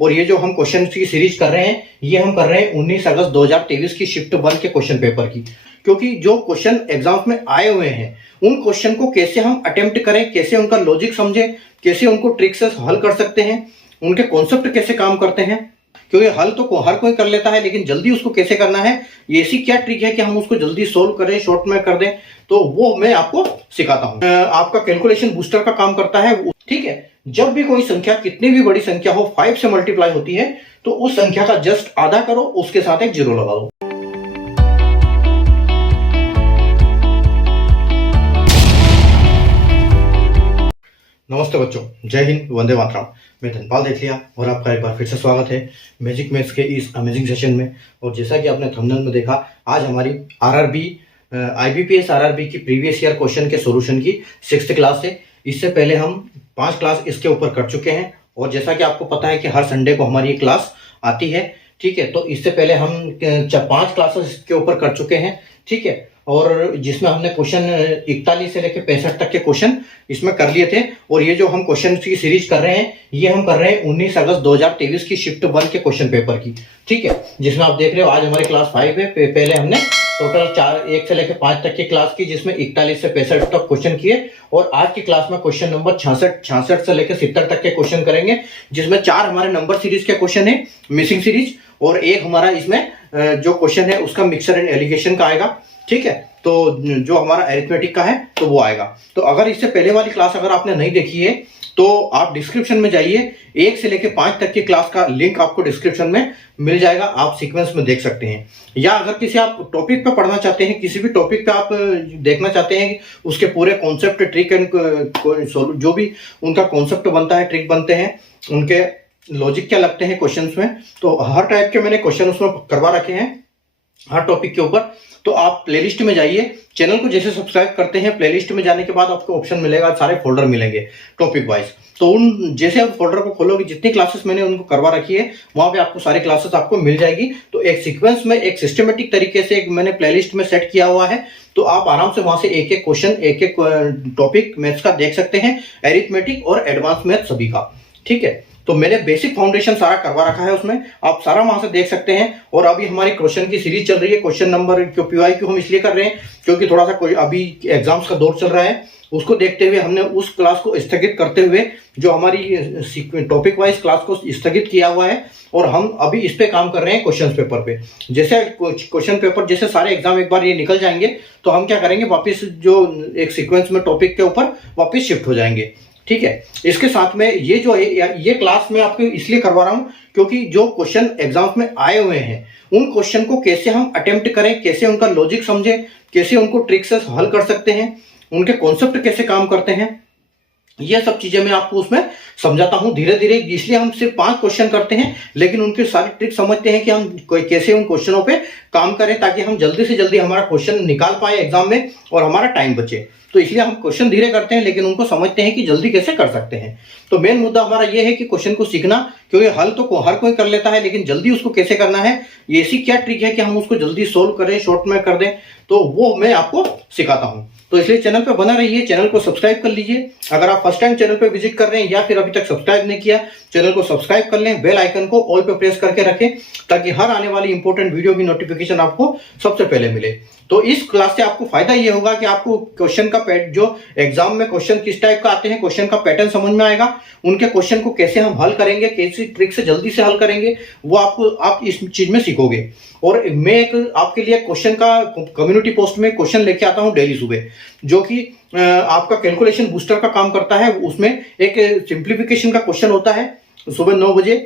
और ये जो हम क्वेश्चन की सीरीज कर रहे हैं ये हम कर रहे हैं 19 अगस्त 2023 की शिफ्ट 1 के क्वेश्चन पेपर की। क्योंकि जो क्वेश्चन एग्जाम में आए हुए हैं उन क्वेश्चन को कैसे हम अटेम्प्ट करें, कैसे उनका लॉजिक समझें, कैसे उनको ट्रिक से हल कर सकते हैं, उनके कॉन्सेप्ट कैसे काम करते हैं। क्योंकि हल तो हर कोई कर लेता है लेकिन जल्दी उसको कैसे करना है, ये ऐसी क्या ट्रिक है कि हम उसको जल्दी सोल्व करें, शॉर्ट में कर दें, तो वो मैं आपको सिखाता हूं। आपका कैलकुलेशन बूस्टर का काम करता है। ठीक है, जब भी कोई संख्या कितनी भी बड़ी संख्या हो 5 से मल्टीप्लाई होती है तो उस संख्या का जस्ट आधा करो, उसके साथ एक जीरो लगा दो। नमस्ते बच्चों, जय हिंद, वंदे मातरम। मैं धनपाल देख लिया और आपका एक बार फिर से स्वागत है मैजिक मैथ्स के इस अमेजिंग सेशन में। और जैसा कि आपने थंबनेल में देखा, आज हमारी आरआरबी आईबीपीएस आरआरबी की प्रीवियस ईयर क्वेश्चन के सॉल्यूशन की 6th क्लास है। इससे पहले हम 5 क्लास इसके ऊपर कर चुके हैं और जैसा कि आपको पता है कि हर संडे को हमारी ये क्लास आती है। ठीक है, तो इससे पहले हम 5 क्लासेस इसके ऊपर कर चुके हैं। ठीक है, और जिसमें हमने क्वेश्चन 41 से लेकर 65 तक के क्वेश्चन इसमें कर लिए थे। और ये जो हम क्वेश्चन की सीरीज कर रहे हैं ये हम कर रहे हैं 19 अगस्त 2023 की शिफ्ट 1 के क्वेश्चन पेपर की। ठीक है, जिसमें आप देख रहे हो आज हमारी क्लास 5 है। पहले हमने टोटल 1 से लेकर 5 तक की क्लास की जिसमें 41 से 65 तक क्वेश्चन किए। और आज की क्लास में क्वेश्चन नंबर 66 से लेकर 70 तक के क्वेश्चन करेंगे, जिसमें 4 हमारे नंबर सीरीज के क्वेश्चन है, मिसिंग सीरीज, और एक हमारा इसमें जो क्वेश्चन है उसका मिक्सर एंड एलिगेशन का आएगा। ठीक है, तो जो हमारा अरिथमेटिक का है तो वो आएगा। तो अगर इससे पहले वाली क्लास अगर आपने नहीं देखी है तो आप डिस्क्रिप्शन में जाइए, 1 से लेकर 5 तक की क्लास का लिंक आपको डिस्क्रिप्शन में मिल जाएगा, आप सीक्वेंस में देख सकते हैं। या अगर किसी आप टॉपिक पे पढ़ना चाहते हैं, किसी भी टॉपिक पे आप देखना चाहते हैं उसके पूरे कॉन्सेप्ट, ट्रिक एंड जो भी उनका कॉन्सेप्ट बनता है, ट्रिक बनते हैं, उनके लॉजिक क्या लगते हैं क्वेश्चंस में, तो हर टाइप के मैंने क्वेश्चन उसमें करवा रखे हैं हर टॉपिक के ऊपर। तो आप प्लेलिस्ट में जाइए, चैनल को जैसे सब्सक्राइब करते हैं, प्लेलिस्ट में जाने के बाद आपको ऑप्शन मिलेगा, सारे फोल्डर मिलेंगे टॉपिक वाइज। तो उन जैसे आप फोल्डर को खोलोगे, जितनी क्लासेस मैंने उनको करवा रखी है वहां पे आपको सारी क्लासेस आपको मिल जाएगी। तो एक सीक्वेंस में, एक सिस्टमेटिक तरीके से एक मैंने प्लेलिस्ट में सेट किया हुआ है, तो आप आराम से वहां से एक एक क्वेश्चन, एक एक टॉपिक मैथ्स का देख सकते हैं, एरिथमेटिक और एडवांस मैथ सभी का। ठीक है, तो मैंने बेसिक फाउंडेशन सारा करवा रखा है उसमें, आप सारा वहां से देख सकते हैं। और अभी हमारी क्वेश्चन की सीरीज चल रही है, क्वेश्चन नंबर PYQ हम इसलिए कर रहे हैं क्योंकि थोड़ा सा कोई अभी एग्जाम्स का दौर चल रहा है, उसको देखते हुए हमने उस क्लास को स्थगित करते हुए जो हमारी टॉपिक वाइज क्लास को स्थगित किया हुआ है और हम अभी इस पे काम कर रहे हैं क्वेश्चन पेपर पे। जैसे क्वेश्चन पेपर जैसे सारे एग्जाम एक बार ये निकल जाएंगे तो हम क्या करेंगे, वापस जो एक सीक्वेंस में टॉपिक के ऊपर वापस शिफ्ट हो जाएंगे। ठीक है, इसके साथ में ये जो है ये क्लास मैं आपको इसलिए करवा रहा हूं क्योंकि जो क्वेश्चन एग्जाम में आए हुए हैं उन क्वेश्चन को कैसे हम अटेम्प्ट करें, कैसे उनका लॉजिक समझें, कैसे उनको ट्रिक से हल कर सकते हैं, उनके कॉन्सेप्ट कैसे काम करते हैं, ये सब चीजें मैं आपको उसमें समझाता हूं धीरे धीरे। इसलिए हम सिर्फ 5 क्वेश्चन करते हैं लेकिन उनकी सारी ट्रिक समझते हैं कि हम कैसे उन क्वेश्चनों पे काम करें ताकि हम जल्दी से जल्दी हमारा क्वेश्चन निकाल पाए एग्जाम में और हमारा टाइम बचे। तो इसलिए हम क्वेश्चन धीरे करते हैं लेकिन उनको समझते हैं कि जल्दी कैसे कर सकते हैं। तो मेन मुद्दा हमारा ये है कि क्वेश्चन को सीखना, क्योंकि हल तो हर कोई कर लेता है लेकिन जल्दी उसको कैसे करना है, ये ऐसी क्या ट्रिक है कि हम उसको जल्दी सोल्व करें, शॉर्ट में कर दें, तो वो मैं आपको सिखाता हूं। तो इसलिए चैनल पे बना रहिए, चैनल को सब्सक्राइब कर लीजिए। अगर आप फर्स्ट टाइम चैनल पे विजिट कर रहे हैं या फिर अभी तक सब्सक्राइब नहीं किया, चैनल को सब्सक्राइब कर लें, बेल आइकन को ऑल पे प्रेस करके रखें ताकि हर आने वाली इंपॉर्टेंट वीडियो की नोटिफिकेशन आपको सबसे पहले मिले। तो इस क्लास से आपको फायदा ये होगा कि आपको क्वेश्चन का जो एग्जाम में क्वेश्चन किस टाइप का आते हैं, क्वेश्चन का पैटर्न समझ में आएगा, उनके क्वेश्चन को कैसे हम हल करेंगे, कैसी ट्रिक से जल्दी से हल करेंगे, वो आप इस चीज में सीखोगे। और मैं एक आपके लिए क्वेश्चन का कम्युनिटी पोस्ट में क्वेश्चन लेके आता हूं डेली सुबह, जो कि आपका कैलकुलेशन बूस्टर का काम करता है। उसमें एक सिंप्लीफिकेशन का क्वेश्चन होता है सुबह 9 बजे,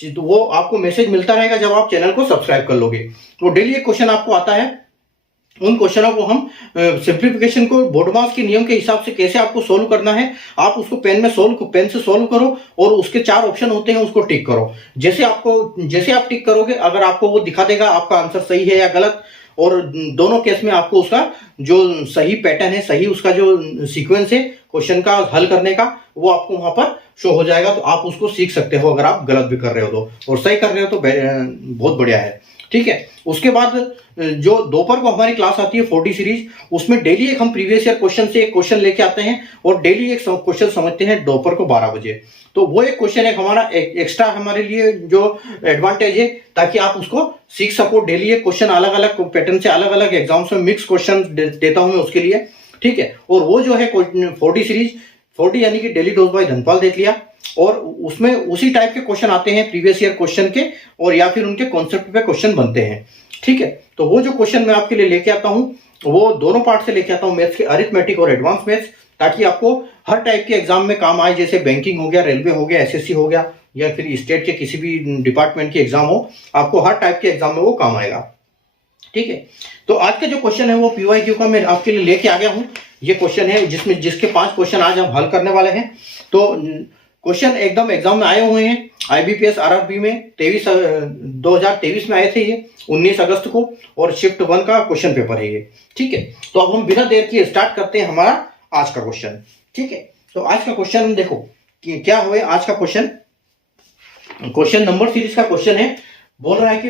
तो वो आपको मैसेज मिलता रहेगा जब आप चैनल को सब्सक्राइब कर लोगे। तो डेली एक क्वेश्चन आपको आता है, उन क्वेश्चनों को हम सिंप्लीफिकेशन को बोडमास के नियम के हिसाब से कैसे आपको सोल्व करना है, आप उसको पेन से सोल्व करो और उसके 4 ऑप्शन होते हैं उसको टिक करो। जैसे आप टिक करोगे, अगर आपको वो दिखा देगा आपका आंसर सही है या गलत, और दोनों केस में आपको उसका जो सही पैटर्न है, सही उसका जो सीक्वेंस है क्वेश्चन का हल करने का, वो आपको वहां पर शो हो जाएगा, तो आप उसको सीख सकते हो अगर आप गलत भी कर रहे हो तो, और सही कर रहे हो तो बहुत बढ़िया है। ठीक है, उसके बाद जो दोपहर को हमारी क्लास आती है 40 सीरीज, उसमें डेली एक हम प्रीवियस ईयर क्वेश्चन से एक क्वेश्चन लेके आते हैं और डेली एक क्वेश्चन समझते हैं दोपहर को 12 बजे। तो वो एक क्वेश्चन एक हमारा एक्स्ट्रा हमारे लिए जो एडवांटेज है, ताकि आप उसको सीख सको। डेली एक क्वेश्चन अलग अलग पैटर्न से अलग अलग एग्जाम्स में मिक्स क्वेश्चन देता हूं मैं उसके लिए। ठीक है, और वो जो है 40 सीरीज, 40 यानी कि डेली डोज बाय धनपाल देख लिया, और उसमें उसी टाइप के क्वेश्चन आते हैं प्रीवियस ईयर क्वेश्चन के, और या फिर उनके कॉन्सेप्ट पे क्वेश्चन बनते हैं। ठीक है, तो वो जो क्वेश्चन मैं आपके लिए लेके आता हूं, वो दोनों पार्ट से लेके आता हूं, मैथ्स के अरिथमेटिक और एडवांस मैथ्स, ताकि आपको हर टाइप के एग्जाम में काम आए। जैसे बैंकिंग हो गया, रेलवे हो गया, एसएससी हो गया, या फिर स्टेट के किसी भी डिपार्टमेंट के एग्जाम हो, आपको हर टाइप के एग्जाम में वो काम आएगा। ठीक है, तो आज का जो क्वेश्चन है वो पीवाईक्यू का मैं आपके लिए लेके आ गया हूं। ये क्वेश्चन है जिसके 5 क्वेश्चन आज हम हल करने वाले हैं। तो क्वेश्चन एकदम एग्जाम में आए हुए हैं, आईबीपीएस आरआरबी में 2023 में आए थे ये 19 अगस्त को, और शिफ्ट 1 का क्वेश्चन पेपर है ये। ठीक है, तो अब हम बिना देर किए स्टार्ट करते हैं हमारा आज का क्वेश्चन। ठीक है, तो आज का क्वेश्चन देखो कि क्या हुए। आज का क्वेश्चन नंबर सीरीज का क्वेश्चन है, बोल रहा है कि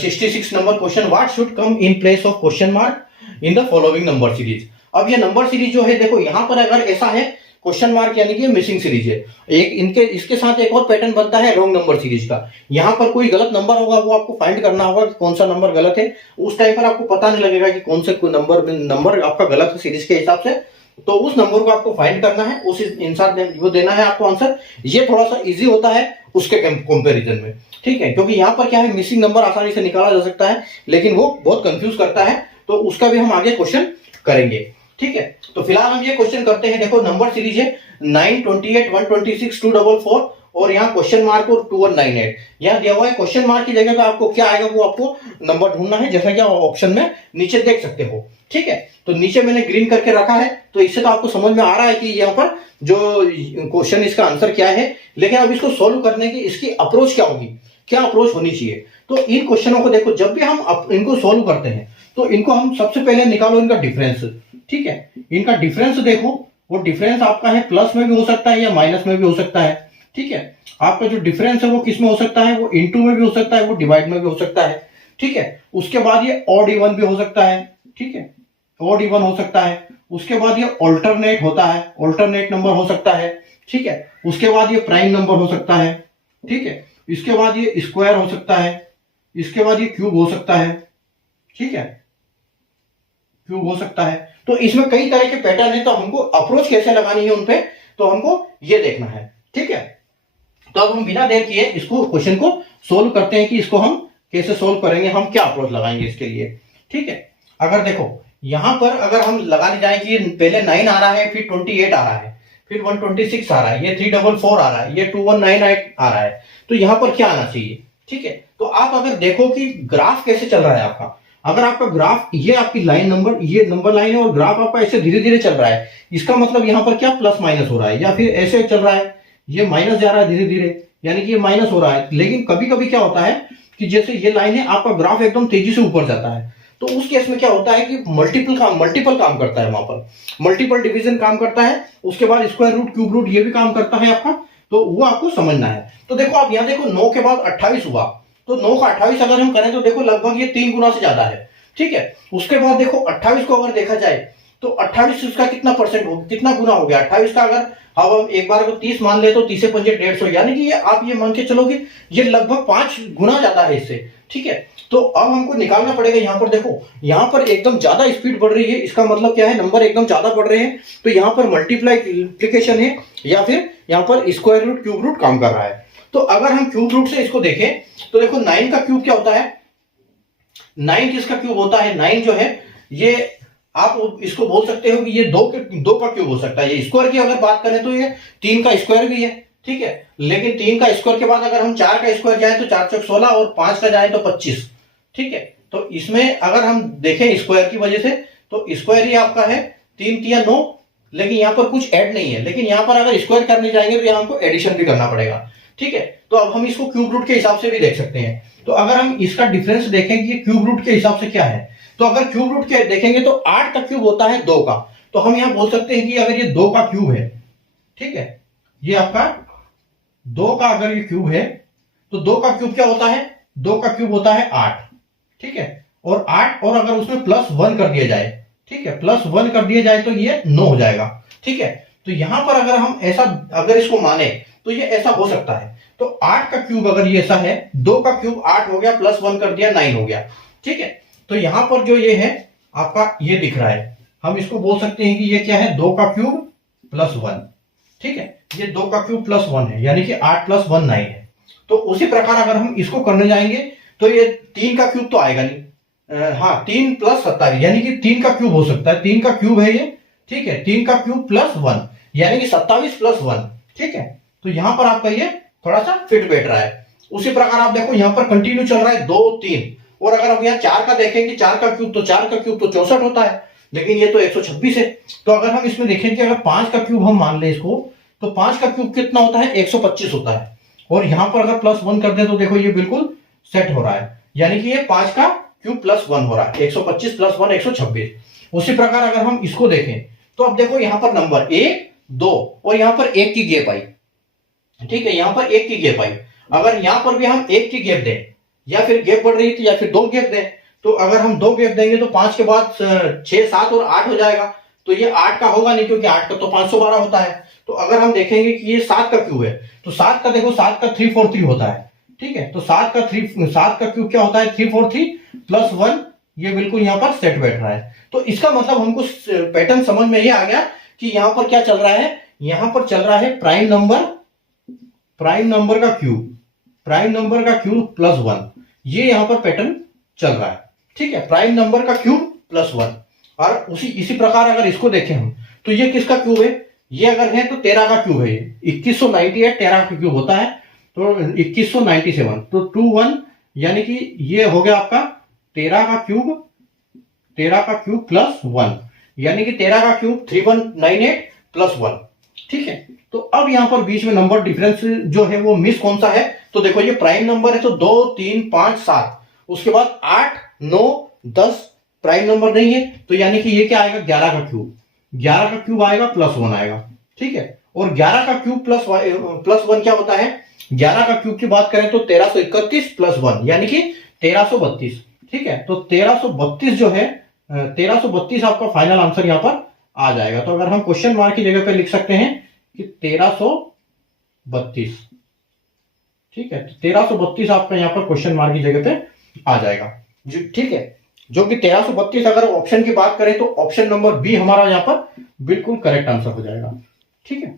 66 number question, what should come in place of question mark in the following number series. अब ये नंबर सीरीज जो है, देखो यहां पर अगर ऐसा है क्वेश्चन मार्क यानी कि मिसिंग सीरीज है, एक इसके साथ एक और पैटर्न बनता है रॉन्ग नंबर सीरीज का। यहां पर कोई गलत नंबर होगा, वो आपको फाइंड करना होगा कि कौन सा नंबर गलत है। उस टाइम पर आपको पता नहीं लगेगा कि कौन से नंबर आपका गलत है सीरीज के हिसाब से, तो उस नंबर को आपको फाइंड करना है, उस इंसान वो देना है आपको आंसर। ये थोड़ा सा इजी होता है उसके कंपैरिजन में। ठीक है, क्योंकि यहाँ पर क्या है, मिसिंग नंबर आसानी से निकाला जा सकता है, लेकिन वो बहुत कंफ्यूज करता है, तो उसका भी हम आगे क्वेश्चन करेंगे। ठीक है, तो फिलहाल हम ये क्वेश्चन करते हैं। देखो नंबर सीरीज है 9, 28, 126, 244, और यहाँ क्वेश्चन मार्क और 2198 यहाँ दिया हुआ है। क्वेश्चन मार्क की जगह पे आपको क्या आएगा, वो आपको नंबर ढूंढना है, जैसा कि आप ऑप्शन में नीचे देख सकते हो। ठीक है, तो नीचे मैंने ग्रीन करके रखा है, तो इससे तो आपको समझ में आ रहा है कि यहाँ पर जो क्वेश्चन इसका आंसर क्या है। लेकिन अब इसको सोल्व करने की इसकी अप्रोच क्या होगी, क्या अप्रोच होनी चाहिए। तो इन क्वेश्चनों को देखो, जब भी हम इनको सोल्व करते हैं तो इनको हम सबसे पहले निकालो इनका डिफरेंस। ठीक है, इनका डिफरेंस देखो, वो डिफरेंस आपका है प्लस में भी हो सकता है या माइनस में भी हो सकता है। ठीक है, आपका जो डिफरेंस है वो किस में हो सकता है, वो इनटू में भी हो सकता है, वो डिवाइड में भी हो सकता है। ठीक है, उसके बाद ये ऑड इवन भी हो सकता है। ठीक है, ऑड इवन हो सकता है। उसके बाद ये ऑल्टरनेट होता है, ऑल्टरनेट नंबर हो सकता है। ठीक है, उसके बाद ये प्राइम नंबर हो सकता है। ठीक है, इसके बाद ये स्क्वायर हो सकता है। इसके बाद ये क्यूब हो सकता है। ठीक है, क्यूब हो सकता है। तो इसमें कई तरह के पैटर्न है, तो हमको अप्रोच कैसे लगानी है उनपे, तो हमको ये देखना है। ठीक है, तो अब हम बिना देर किए इसको क्वेश्चन को सोल्व करते हैं कि इसको हम कैसे सोल्व करेंगे, हम क्या अप्रोच लगाएंगे इसके लिए। ठीक है, अगर देखो यहां पर अगर हम लगाने जाए कि पहले 9 आ रहा है, फिर 28 आ रहा है, फिर 126 आ रहा है, ये 344 आ रहा है, ये 2198 आ रहा है, तो यहां पर क्या आना चाहिए। ठीक है, तो आप अगर देखो कि ग्राफ कैसे चल रहा है आपका, अगर आपका ग्राफ ये आपकी लाइन नंबर, ये नंबर लाइन है, और ग्राफ आपका ऐसे धीरे धीरे चल रहा है, इसका मतलब यहां पर क्या प्लस माइनस हो रहा है, या फिर ऐसे चल रहा है, ये माइनस जा रहा है धीरे धीरे, यानी कि ये माइनस हो रहा है। लेकिन कभी कभी क्या होता है कि जैसे ये लाइन है, आपका ग्राफ एकदम तेजी से ऊपर जाता है, तो उस केस में क्या होता है कि मल्टीपल काम करता है, वहां पर मल्टीपल डिवीजन काम करता है, उसके बाद स्क्वायर रूट, क्यूब रूट, ये भी काम करता है आपका, तो वो आपको समझना है। तो देखो आप यहाँ देखो 9 के बाद 28 हुआ, तो 9 का 28 अगर हम करें तो देखो लगभग ये 3 गुना से ज्यादा है। ठीक है, उसके बाद देखो 28 को अगर देखा जाए तो 28 उसका कितना परसेंट हो, कितना गुना हो गया 28 का। अगर हम एक बार को 30 मान ले तो 30 से 5 150, यानी कि ये आप ये मान के चलो कि ये लगभग 5 गुना ज्यादा है इससे। ठीक है, तो अब हमको निकालना पड़ेगा। यहाँ पर देखो, यहाँ पर एकदम ज्यादा स्पीड बढ़ रही है, इसका मतलब क्या है, नंबर एकदम ज्यादा बढ़ रहे हैं, तो यहाँ पर मल्टीप्लिकेशन है या फिर यहाँ पर स्क्वायर रूट, क्यूब रूट काम कर रहा है। तो अगर हम क्यूब रूट से इसको देखें तो देखो 9 का क्यूब क्या होता है, 9 किसका क्यूब होता है, 9 जो है ये आप इसको बोल सकते हो कि ये 2 का क्यूब हो सकता है। ये स्क्वायर की अगर बात करें तो ये 3 का स्क्वायर भी है। ठीक है, लेकिन 3 का स्क्वायर के बाद अगर हम 4 का स्क्वायर जाए तो 4 चौक 16 और 5 का जाए तो 25। ठीक है, तो इसमें अगर हम देखें स्क्वायर की वजह से तो स्क्वायर ही आपका है 3 3 9, लेकिन यहाँ पर कुछ ऐड नहीं है, लेकिन यहाँ पर अगर स्क्वायर करने जाएंगे तो यहाँ हमको एडिशन भी करना पड़ेगा। ठीक है, तो अब हम इसको क्यूब रूट के हिसाब से भी देख सकते हैं। तो अगर हम इसका डिफरेंस देखें कि क्यूब रूट के हिसाब से क्या है, तो अगर क्यूब रूट के देखेंगे तो 8 का क्यूब होता है 2 का। तो हम यहाँ बोल सकते हैं कि अगर ये 2 का क्यूब है, ठीक है, ये आपका 2 का अगर ये क्यूब है तो 2 का क्यूब क्या होता है, 2 का क्यूब होता है 8, ठीक है, और 8 और अगर उसमें +1 कर दिया जाए, ठीक है, +1 कर दिया जाए तो ये 9 हो जाएगा, ठीक है। तो यहां पर अगर हम ऐसा अगर इसको माने तो ये ऐसा हो सकता है। तो 8 का क्यूब अगर ये ऐसा है, 2 का क्यूब 8 हो गया, +1 कर दिया 9 हो गया, ठीक है। तो यहां पर जो ये है आपका ये दिख रहा है, हम इसको बोल सकते हैं कि ये क्या है, 2 का क्यूब +1, ठीक है, ये 2 का क्यूब +1 है, यानी कि 8 + 1 9 है। तो उसी प्रकार अगर हम इसको करने जाएंगे तो ये 3 का क्यूब तो आएगा नहीं, हाँ 3 + 27 यानी कि 3 का क्यूब हो सकता है, 3 का क्यूब है ये, ठीक है, 3 का क्यूब +1 यानी कि 27 + 1, ठीक है। तो यहां पर आपका ये थोड़ा सा फिट बैठ रहा है। उसी प्रकार आप देखो यहां पर कंटिन्यू चल रहा है 2 3, और अगर हम यहाँ 4 का देखें कि 4 का क्यूब तो 64 होता है, लेकिन ये तो 126 है। तो अगर हम इसमें देखें कि अगर 5 का क्यूब हम मान ले इसको, तो 5 का क्यूब कितना होता है, 125 होता है, और यहां पर अगर +1 कर दे तो देखो ये बिल्कुल सेट हो रहा है, यानी कि ये 5 का क्यूब +1 हो रहा है, 125 + 1 126। उसी प्रकार अगर हम इसको देखें तो अब देखो यहां पर नंबर 1 2 और यहां पर 1 की गैप आई, ठीक है, यहां पर 1 की गैप आई। अगर यहां पर भी हम 1 की गैप दें या फिर गैप बढ़ रही थी या फिर 2 गैप दें, तो अगर हम 2 गैप देंगे तो 5 के बाद 6 7 और 8 हो जाएगा। तो ये 8 का होगा नहीं, क्योंकि 8 का तो 512 होता है। तो अगर हम देखेंगे कि ये 7 का क्यूब है, तो 7 का देखो 7 का 343 होता है, ठीक है। तो 7 का क्यूब क्या होता है, 343 + 1, ये बिल्कुल यहाँ पर सेट बैठ रहा है। तो इसका मतलब हमको पैटर्न समझ में ये आ गया कि यहाँ पर क्या चल रहा है, यहाँ पर चल रहा है प्राइम नंबर का क्यूब +1, ये यहाँ पर पैटर्न चल रहा है, ठीक है, प्राइम नंबर का क्यूब +1। और इसी प्रकार अगर इसको देखें हम, तो ये किसका क्यूब है, ये अगर है तो 13 का क्यूब है, ये 2198 13 का क्यूब होता है, तो 2197, तो 21 यानी कि ये हो गया आपका 13 का क्यूब +1, यानी कि 13 का क्यूब 3198 +1, ठीक है। तो अब यहां पर बीच में नंबर डिफरेंस जो है वो मिस कौन सा है, तो देखो ये प्राइम नंबर है, तो 2 3 5 7, उसके बाद 8 9 10 प्राइम नंबर नहीं है, तो यानी कि ये क्या आएगा, 11 का क्यूब आएगा, +1 आएगा, ठीक है। और 11 का क्यूब +1 क्या होता है, 11 का क्यूब की बात करें तो 1331 + 1 यानी कि 1332, ठीक है। तो 1332 जो है 1332 आपका फाइनल आंसर यहां पर आ जाएगा। तो अगर हम क्वेश्चन मार्क की जगह पे लिख सकते हैं कि 1332, ठीक है, तो 1332 आपका यहां पर क्वेश्चन मार्क की जगह पे आ जाएगा, ठीक है, जो कि 1332 अगर ऑप्शन की बात करें तो ऑप्शन नंबर बी हमारा यहां पर बिल्कुल करेक्ट आंसर हो जाएगा, ठीक है,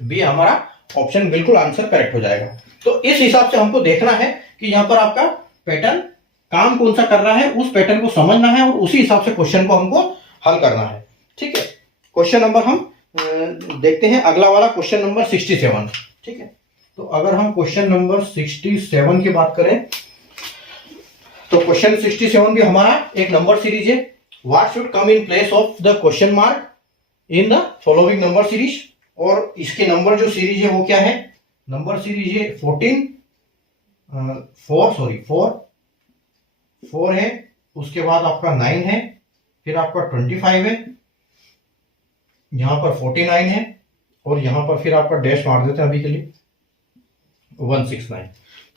बी हमारा ऑप्शन बिल्कुल आंसर करेक्ट हो जाएगा। तो इस हिसाब से हमको देखना है कि यहां पर आपका पैटर्न काम कौन सा कर रहा है, उस पैटर्न को समझना है और उसी हिसाब से क्वेश्चन को हमको हल करना है, ठीक है। क्वेश्चन नंबर हम देखते हैं अगला वाला, क्वेश्चन नंबर 67, ठीक है। तो अगर हम क्वेश्चन नंबर 67 की बात करें तो क्वेश्चन 67 भी हमारा एक नंबर सीरीज है। What should come in place of the question mark in the following number series, और इसके नंबर जो सीरीज है वो क्या है, नंबर सीरीज है 4 है, उसके बाद आपका 9 है, फिर आपका 25 है, यहां पर 49 है, और यहां पर फिर आपका डैश मार देते हैं अभी के लिए 169।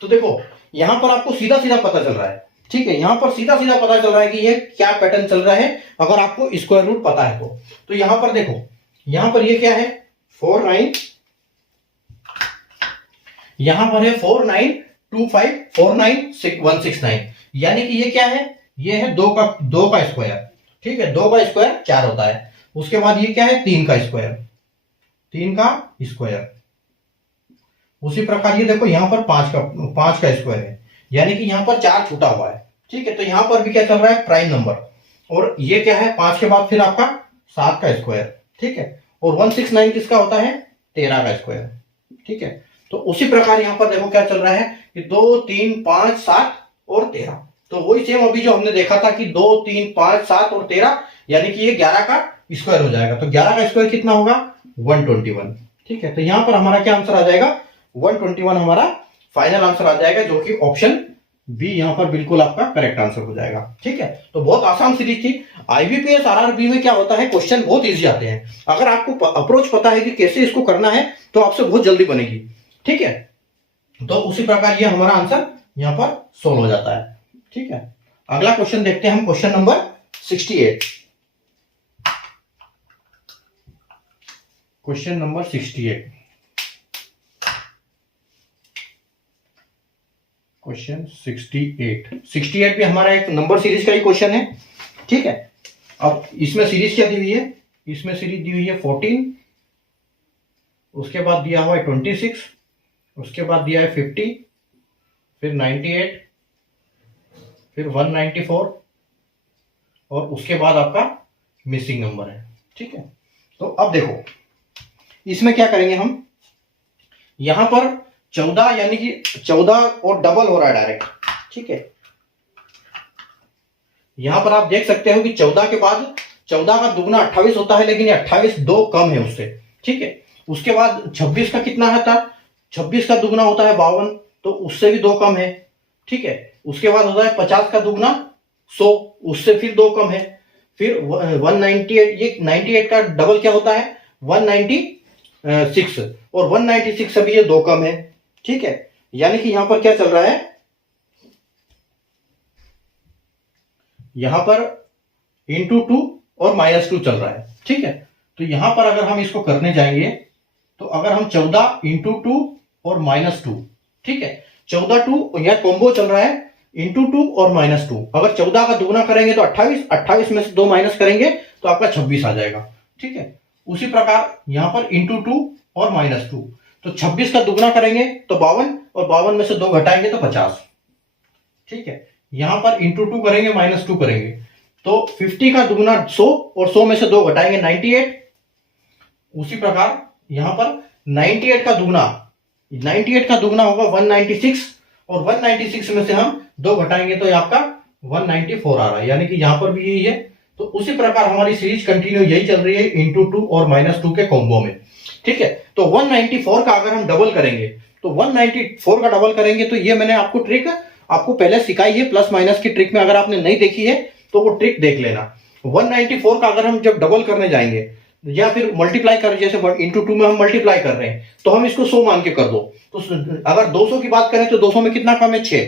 तो देखो यहां पर आपको सीधा सीधा पता चल रहा है, ठीक है, यहां पर सीधा सीधा पता चल रहा है कि ये क्या पैटर्न चल रहा है, अगर आपको स्क्वायर रूट पता है तो यहां पर देखो, यहां पर ये क्या है 49, यहां पर है 4925 49169, यानी कि ये क्या है, ये है 2 का स्क्वायर, ठीक है, 2 का स्क्वायर 4 होता है। उसके बाद ये क्या है 3 का स्क्वायर, उसी प्रकार ये देखो यहां पर 5 का स्क्वायर है, यानी कि यहां पर 4 छूटा हुआ है, ठीक है। तो यहां पर भी क्या चल रहा है, प्राइम नंबर, और ये क्या है 5 के बाद फिर आपका 7 का स्क्वायर, ठीक है, और 169 किसका होता है, 13 का स्क्वायर, ठीक है। तो उसी प्रकार यहां पर देखो क्या चल रहा है कि 2 3 5 7 और 13, तो वही सेम अभी जो हमने देखा था कि 2 3 5 7 और 13, यानी कि ये 11 का स्क्वायर हो जाएगा। तो 11 का स्क्वायर कितना होगा, 121, ठीक है। तो यहां पर हमारा क्या आंसर आ जाएगा, 121 हमारा फाइनल आंसर आ जाएगा, जो कि ऑप्शन बी यहाँ पर बिल्कुल आपका करेक्ट आंसर हो जाएगा। ठीक है, तो बहुत आसान सीरीज थी। आईबीपीएस आरआरबी में क्या होता है, क्वेश्चन बहुत इजी आते हैं। अगर आपको अप्रोच पता है कि कैसे इसको करना है तो आपसे बहुत जल्दी बनेगी। ठीक है, तो उसी प्रकार ये हमारा आंसर यहाँ पर सोल्व हो जाता है। ठीक है, अगला क्वेश्चन देखते हैं हम, question number 68। Question number 68, question 68 भी हमारा एक नंबर सीरीज का ही क्वेश्चन है। ठीक है, अब इसमें सीरीज क्या दी हुई है, इसमें सीरीज दी हुई है 14, उसके बाद दिया हुआ है 26, उसके बाद दिया है 50, फिर 98, फिर 194 और उसके बाद आपका मिसिंग नंबर है। ठीक है, तो अब देखो इसमें क्या करेंगे हम, यहां पर 14 यानी कि 14 और डबल हो रहा है डायरेक्ट। ठीक है, यहां पर आप देख सकते हो कि 14 के बाद 14 का दुगना 28 होता है, लेकिन ये 28 दो कम है उससे। ठीक है, उसके बाद 26 का कितना है था, 26 का दुगना होता है 52, तो उससे भी दो कम है। ठीक है, उसके बाद होता है 50 का दुगना 100, उससे फिर दो कम है। फिर 198, ये 98 का डबल क्या होता है 196, और 196 से भी ये दो कम है। ठीक है, यानी कि यहां पर क्या चल रहा है, यहां पर इंटू 2 और -2 चल रहा है। ठीक है, तो यहां पर अगर हम इसको करने जाएंगे तो अगर हम 14 इंटू 2 और -2, ठीक है 14 2 यह कॉम्बो चल रहा है, इंटू 2 और -2, अगर 14 का दुगना करेंगे तो 28, 28 में से 2 माइनस करेंगे तो आपका 26 आ जाएगा। ठीक है, उसी प्रकार यहां पर इंटू 2 और -2, तो 26 का दुगना करेंगे तो 52, और 52 में से 2 घटाएंगे तो 50। ठीक है, यहां पर इंटू 2 करेंगे, -2 करेंगे तो 50 का दुगना 100, और 100 में से 2 घटाएंगे 98। उसी प्रकार यहां पर 98 का दुगना, 98 का दुगना होगा 196, और 196 में से हम 2 घटाएंगे तो ये आपका 194 आ रहा है, यानी कि यहां पर भी यही है। तो उसी प्रकार हमारी सीरीज कंटिन्यू यही चल रही है, इंटू 2 और -2 के कॉम्बो में। ठीक है, तो 194 का अगर हम डबल करेंगे तो 194 का डबल करेंगे तो ये मैंने आपको ट्रिक आपको पहले सिखाई है, प्लस माइनस की ट्रिक में अगर आपने नहीं देखी है तो वो ट्रिक देख लेना। 194 का अगर हम जब डबल करने जाएंगे या फिर मल्टीप्लाई कर, जैसे इंटू 2 में हम मल्टीप्लाई कर रहे हैं तो हम इसको 100 मान के कर दो। तो अगर 200 की बात करें तो 200 में कितना कम है 6,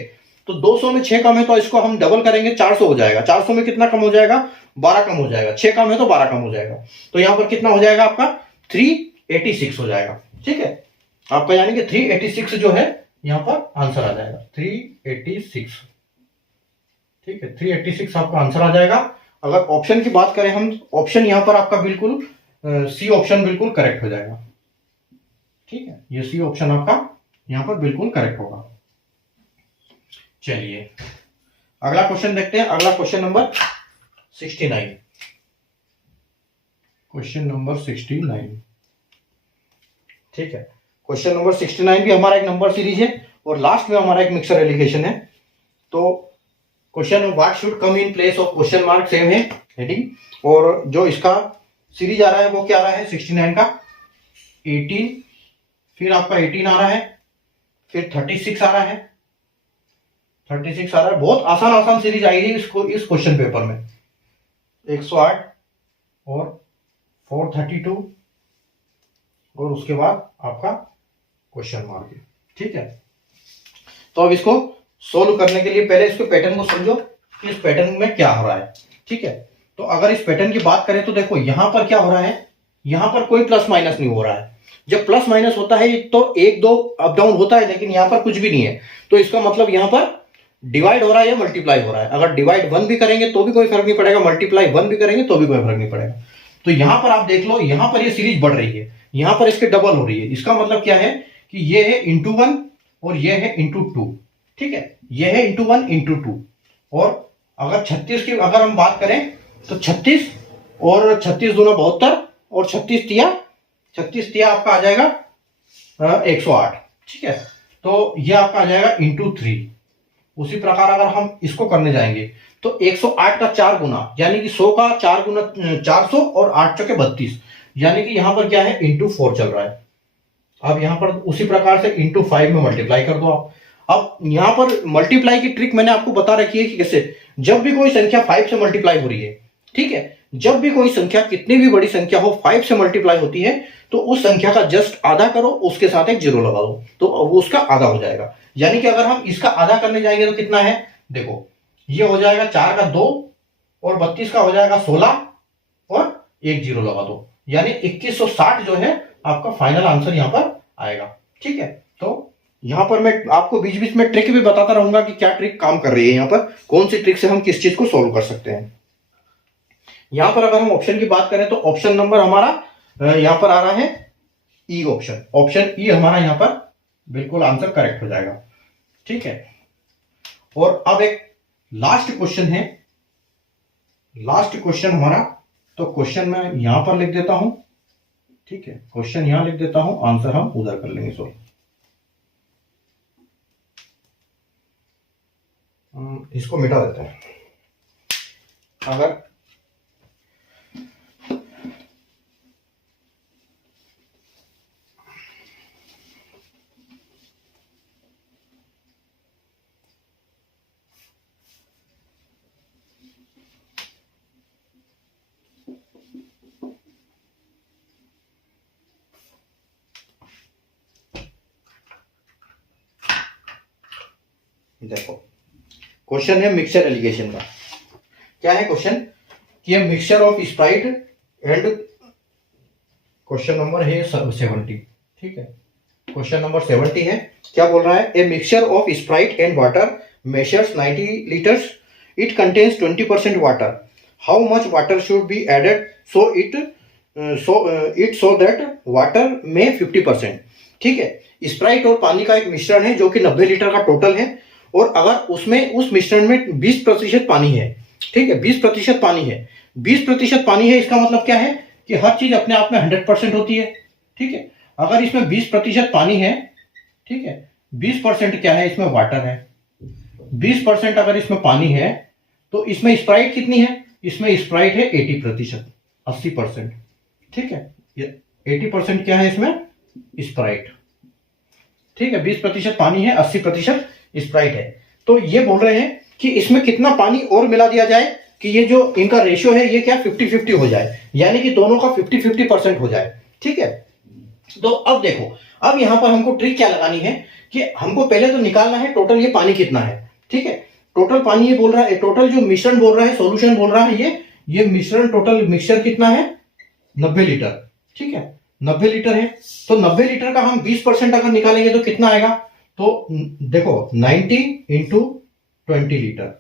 तो 200 में 6 कम है तो इसको हम डबल करेंगे 400 हो जाएगा। 400 में कितना कम हो जाएगा 12 कम हो जाएगा, 6 कम है तो 12 कम हो जाएगा, तो यहां पर कितना हो जाएगा आपका 386 हो जाएगा। ठीक है, आपका यानी कि 386 जो है यहां पर आंसर आ जाएगा 386। ठीक है, 386 आपका आंसर आ जाएगा। अगर ऑप्शन की बात करें हम, ऑप्शन यहां पर आपका बिल्कुल सी ऑप्शन बिल्कुल करेक्ट हो जाएगा। ठीक है, ये सी ऑप्शन आपका यहां पर बिल्कुल करेक्ट होगा। चलिए अगला क्वेश्चन देखते हैं, अगला क्वेश्चन नंबर 69, क्वेश्चन नंबर 69। ठीक है, क्वेश्चन नंबर 69 भी हमारा एक नंबर सीरीज है, और लास्ट में हमारा एक मिक्सर एलिगेशन है। तो question what should come in place of question mark same है हेडिंग, और जो इसका सीरीज आ रहा है वो क्या आ रहा है 69 का 18, फिर आपका 18 आ रहा है, फिर 36 आ रहा है, 36 आ रहा है। बहुत आसान आसान सीरीज आई है इसको इस क्वेश्चन पेपर में, 108 और 432 और उसके बाद आपका क्वेश्चन मार्क। ठीक है, तो अब इसको सोल्व करने के लिए पहले इसके पैटर्न को समझो कि इस पैटर्न में क्या हो रहा है। ठीक है, तो अगर इस पैटर्न की बात करें तो देखो यहां पर क्या हो रहा है, यहां पर कोई प्लस माइनस नहीं हो रहा है। जब प्लस माइनस होता है तो 1-2 अप डाउन होता है, लेकिन यहां पर कुछ भी नहीं है, तो इसका मतलब यहां पर डिवाइड हो रहा है या मल्टीप्लाई हो रहा है। अगर डिवाइड 1 भी करेंगे तो भी कोई फर्क नहीं पड़ेगा, मल्टीप्लाई 1 भी करेंगे तो भी कोई फर्क नहीं पड़ेगा। तो यहां पर आप देख लो, यहां पर ये सीरीज बढ़ रही है, यहां पर इसके डबल हो रही है। इसका मतलब क्या है कि ये है इंटू 1 और ये है इंटू 2। ठीक है, ये है इंटू 1 इंटू 2, और अगर 36 की अगर हम बात करें तो 36 और 36 दूना 72, और 36 तिया आपका आ जाएगा 108। ठीक है, तो ये आपका आ जाएगा इंटू 3। उसी प्रकार अगर हम इसको करने जाएंगे तो 108 का 4 गुना, यानी कि 100 का 4 गुना 400, और 8 चौके 32, यानी कि यहां पर क्या है इंटू 4 चल रहा है। अब यहां पर उसी प्रकार से इंटू 5 में मल्टीप्लाई कर दो आप। अब यहां पर मल्टीप्लाई की ट्रिक मैंने आपको बता रखी है कि कैसे, जब भी कोई संख्या 5 से मल्टीप्लाई हो रही है, ठीक है, जब भी कोई संख्या कितनी भी बड़ी संख्या हो 5 से मल्टीप्लाई होती है, तो उस संख्या का जस्ट आधा करो, उसके साथ एक जीरो लगा दो, तो वो उसका आधा हो जाएगा। यानी कि अगर हम इसका आधा करने जाएंगे तो कितना है, देखो ये हो जाएगा 4 का 2 और 32 का हो जाएगा 16 और एक जीरो लगा दो, यानी 2160 जो है आपका फाइनल आंसर यहां पर आएगा। ठीक है, तो यहां पर मैं आपको बीच बीच में ट्रिक भी बताता रहूंगा कि क्या ट्रिक काम कर रही है, यहां पर कौन सी ट्रिक से हम किस चीज को सोल्व कर सकते हैं। यहां पर अगर हम ऑप्शन की बात करें तो ऑप्शन नंबर हमारा यहां पर आ रहा है ई ऑप्शन, ऑप्शन ई हमारा यहां पर बिल्कुल आंसर करेक्ट हो जाएगा। ठीक है, और अब एक लास्ट क्वेश्चन है, लास्ट क्वेश्चन हमारा, तो क्वेश्चन मैं यहां पर लिख देता हूं। ठीक है, क्वेश्चन यहां लिख देता हूं, आंसर हम उधर कर लेंगे। सॉरी, इसको मिटा देते हैं। अगर देखो क्वेश्चन है मिक्सचर एलिगेशन का। क्या है क्वेश्चन कि ये mixture of Sprite and, question number है 70। ठीक है, क्वेश्चन नंबर 70 है। क्या बोल रहा है, a mixture of Sprite and water measures 90 litres, it contains 20% water, how much water should be added so that water में 50%। ठीक है, स्प्राइट और पानी का एक मिश्रण है जो कि 90 लीटर का टोटल है, और अगर उसमें उस मिश्रण में 20% पानी है, ठीक है, 20% पानी है, 20% पानी है, इसका मतलब क्या है कि हर चीज अपने आप में 100% होती है। ठीक है, अगर इसमें 20% पानी है, ठीक है, 20% क्या है, इसमें वाटर है, 20% अगर इसमें पानी है, तो इसमें स्प्राइट कितनी है, इसमें स्प्राइट है 80%, 80%। ठीक है, ये 80% क्या है इसमें, स्प्राइट। ठीक है, 20% पानी है, 80% स्प्राइट है। तो ये बोल रहे हैं कि इसमें कितना पानी और मिला दिया जाए कि ये जो इनका रेशियो है ये क्या 50-50 हो जाए, यानी कि दोनों का 50-50% हो जाए। ठीक है, तो अब देखो, अब यहां पर हमको ट्रिक क्या लगानी है कि हमको पहले तो निकालना है टोटल ये पानी कितना है। ठीक है, टोटल पानी ये बोल रहा है, टोटल जो मिश्रण बोल रहा है, सॉल्यूशन बोल रहा है, ये मिश्रण टोटल मिक्सचर कितना है, 90 लीटर। ठीक है, 90 लीटर है, तो 90 लीटर का हम 20% अगर निकालेंगे तो कितना आएगा, तो देखो 90 इंटू 20 लीटर,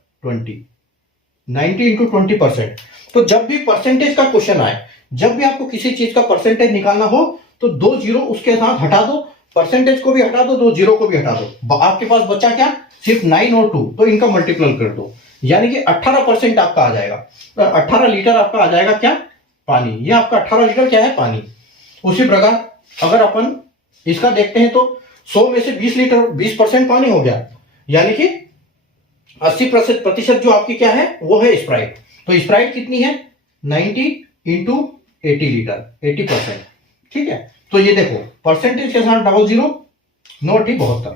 90 इंटू 20%। तो जब भी परसेंटेज का क्वेश्चन आए, जब भी आपको किसी चीज का परसेंटेज निकालना हो, तो 2 जीरो उसके साथ हटा दो, परसेंटेज को भी हटा दो, 2 जीरो को भी हटा दो, आपके पास बचा क्या, सिर्फ 9 और 2, तो इनका मल्टीपल कर दो, यानी कि 18% आपका आ जाएगा। 18 लीटर आपका आ जाएगा क्या, पानी। ये आपका 18 लीटर क्या है, पानी। उसी प्रकार अगर अपन इसका देखते हैं तो 100 में से 20 लीटर, 20% पानी हो गया, यानी कि 80% जो आपकी क्या है वो है स्प्राइट। तो स्प्राइट कितनी है, 90 इंटू 80 लीटर, 80%। ठीक है, तो ये देखो परसेंटेज के साथ 00, 72,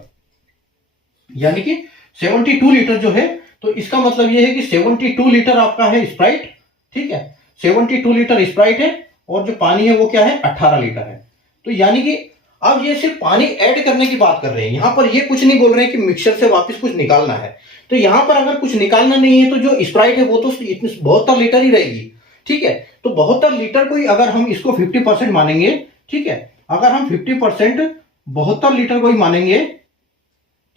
यानी कि 72 लीटर जो है, तो इसका मतलब ये है कि 72 लीटर आपका है स्प्राइट। ठीक है, 72 लीटर स्प्राइट है, और जो पानी है वो क्या है, 18 लीटर है। तो यानी कि अब ये सिर्फ पानी ऐड करने की बात कर रहे हैं, यहां पर ये कुछ नहीं बोल रहे हैं कि मिक्सचर से वापस कुछ निकालना है। तो यहां पर अगर कुछ निकालना नहीं है तो जो स्प्राइट है वो तो 72 लीटर ही रहेगी। ठीक है, तो 72 लीटर को ही अगर हम इसको 50% मानेंगे, ठीक है, अगर हम 50% 72 लीटर को ही मानेंगे,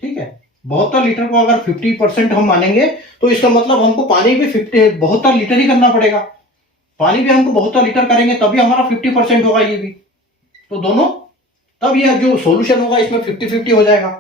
ठीक है, 72 लीटर को अगर 50% हम मानेंगे, तो इसका मतलब हमको पानी भी 72 लीटर ही करना पड़ेगा। पानी भी हमको 72 लीटर करेंगे तभी हमारा 50% होगा ये भी, तो दोनों, तब यह जो सॉल्यूशन होगा इसमें 50-50 हो जाएगा।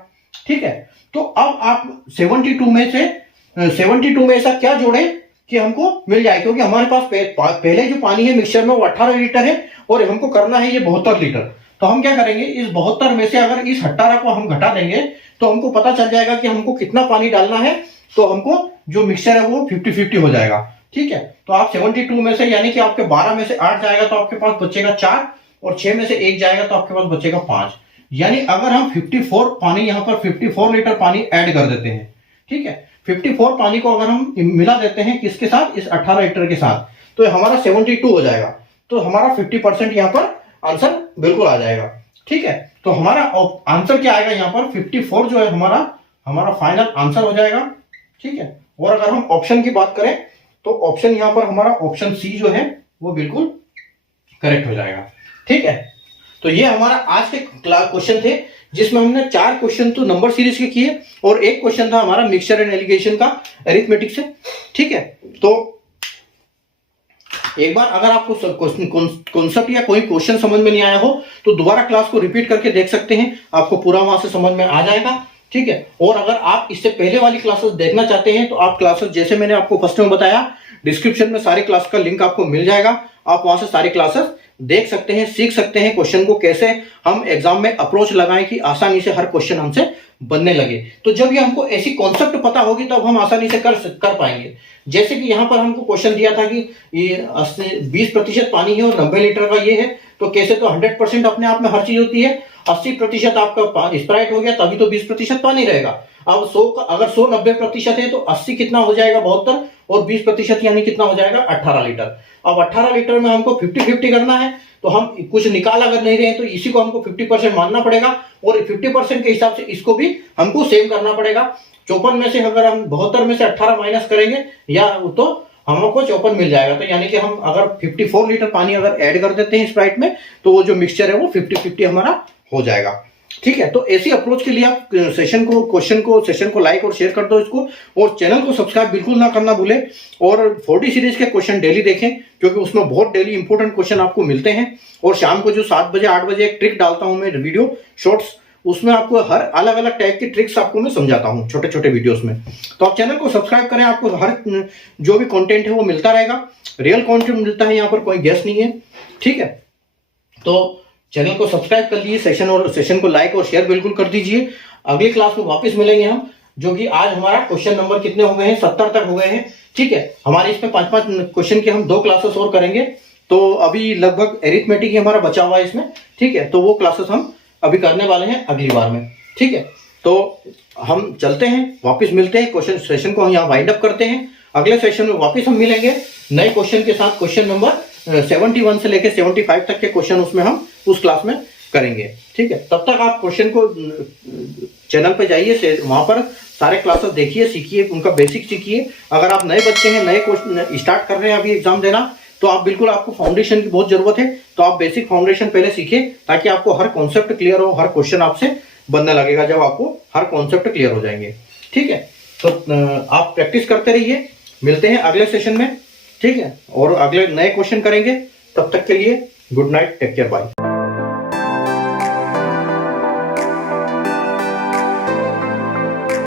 ठीक है, तो अब आप 72 में ऐसा क्या जोड़े कि हमको मिल जाए, क्योंकि हमारे पास पहले जो पानी है मिक्सचर में वो 18 लीटर है, और हमको करना है ये 72 लीटर। तो हम क्या करेंगे, इस 72 में से अगर इस 18 को हम घटा देंगे तो हमको पता चल जाएगा कि हमको कितना पानी डालना है, तो हमको जो मिक्सचर है वो 50-50 हो जाएगा। ठीक है, तो आप 72 में से, यानी कि आपके 12 में से 8 जाएगा तो आपके पास बचेगा 4, और 6 में से 1 जाएगा तो आपके पास बचेगा 5, यानी अगर हम 54 पानी यहां पर 54 लीटर पानी ऐड कर देते हैं, ठीक है, 54 पानी को अगर हम मिला देते हैं किसके साथ, इस 18 लीटर के साथ, तो हमारा 72 हो जाएगा। तो हमारा 50% यहां पर आंसर बिल्कुल आ जाएगा। ठीक है, तो हमारा आंसर क्या आएगा यहां पर 54 जो है हमारा फाइनल आंसर हो जाएगा। ठीक है, और अगर हम ऑप्शन की बात करें तो ऑप्शन यहां पर हमारा ऑप्शन सी जो है वो बिल्कुल करेक्ट हो जाएगा। ठीक है, तो ये हमारा आज के क्वेश्चन थे जिसमें हमने 4 क्वेश्चन तो नंबर सीरीज के किए और एक क्वेश्चन था हमारा मिक्सचर एंड एलिगेशन का अरिथमेटिक से। ठीक है, तो एक बार अगर आपको कॉन्सेप्ट या कोई क्वेश्चन समझ में नहीं आया हो तो दोबारा क्लास को रिपीट करके देख सकते हैं, आपको पूरा वहां से समझ में आ जाएगा। ठीक है, और अगर आप इससे पहले वाली क्लासेस देखना चाहते हैं तो आप क्लासेस जैसे मैंने आपको फर्स्ट में बताया डिस्क्रिप्शन में सारी क्लास का लिंक आपको मिल जाएगा, आप वहां से सारी क्लासेस देख सकते हैं, सीख सकते हैं क्वेश्चन को कैसे हम एग्जाम में अप्रोच लगाएं कि आसानी से हर क्वेश्चन हमसे बनने लगे। तो जब ये हमको ऐसी कॉन्सेप्ट पता होगी तब हम आसानी से कर पाएंगे। जैसे कि यहाँ पर हमको क्वेश्चन दिया था कि ये 20% पानी है और 90 लीटर का ये है, तो कैसे, तो 100% अपने आप में हर चीज होती है, 80% आपका स्प्राइट हो गया तभी तो 20% पानी रहेगा। अब 100 अगर 100 90% है तो 80 कितना हो जाएगा 72 और 20% यानी कितना हो जाएगा 18 लीटर। अब 18 लीटर में हमको 50-50 करना है तो हम कुछ निकाल अगर नहीं रहे तो इसी को हमको 50% मानना पड़ेगा और 50% के हिसाब से इसको भी हमको सेम करना पड़ेगा। 54 में से अगर हम 72 में से 18 माइनस करेंगे या तो हमको 54 मिल जाएगा। तो यानी कि हम अगर 54 लीटर पानी अगर ऐड कर देते हैं स्प्राइट में तो वो जो मिक्सचर है वो 50-50 हमारा हो जाएगा। ठीक है, तो ऐसी अप्रोच के लिए आप सेशन को लाइक और शेयर कर दो इसको, और चैनल को सब्सक्राइब बिल्कुल ना करना भूले, और 40 सीरीज के क्वेश्चन डेली देखें क्योंकि उसमें बहुत डेली इंपॉर्टेंट क्वेश्चन आपको मिलते हैं। और शाम को जो 7 बजे 8 बजे एक ट्रिक डालता हूं मैं वीडियो शॉर्ट्स, उसमें आपको हर अलग अलग टाइप की ट्रिक्स आपको मैं समझाता हूं छोटे छोटे वीडियोस में। तो आप चैनल को सब्सक्राइब करें, आपको हर जो भी कंटेंट है वो मिलता रहेगा, रियल कंटेंट मिलता है, यहाँ पर कोई गेस नहीं है। ठीक है, तो चैनल को सब्सक्राइब कर लीजिए, सेशन को लाइक और शेयर बिल्कुल कर दीजिए। अगली क्लास में वापस मिलेंगे हम, जो कि आज हमारा क्वेश्चन नंबर कितने हो गए हैं 70 तक हो गए हैं। ठीक है, हमारे इसमें 5-5 क्वेश्चन के हम 2 क्लासेस और करेंगे, तो अभी लगभग एरिथमेटिक ही हमारा बचा हुआ है इसमें। ठीक है, तो वो क्लासेस हम अभी करने वाले हैं अगली बार में। ठीक है, तो हम चलते हैं, वापस मिलते हैं, क्वेश्चन सेशन को हम यहाँ वाइंड अप करते हैं। अगले सेशन में वापस हम मिलेंगे नए क्वेश्चन के साथ, क्वेश्चन नंबर 71 से लेकर 75 तक के क्वेश्चन उसमें हम उस क्लास में करेंगे। ठीक है, तब तक आप क्वेश्चन को चैनल पे जाइए, वहां पर सारे क्लासेस देखिए, सीखिए, उनका बेसिक सीखिए। अगर आप नए बच्चे हैं, नए क्वेश्चन स्टार्ट कर रहे हैं अभी एग्जाम देना, तो आप बिल्कुल, आपको फाउंडेशन की बहुत जरूरत है, तो आप बेसिक फाउंडेशन पहले सीखिए ताकि आपको हर कॉन्सेप्ट क्लियर हो, हर क्वेश्चन आपसे बनने लगेगा जब आपको हर कॉन्सेप्ट क्लियर हो जाएंगे। ठीक है, तो आप प्रैक्टिस करते रहिए, मिलते हैं अगले सेशन में। ठीक है, और अगले नए क्वेश्चन करेंगे, तब तक के लिए good night, take care, bye.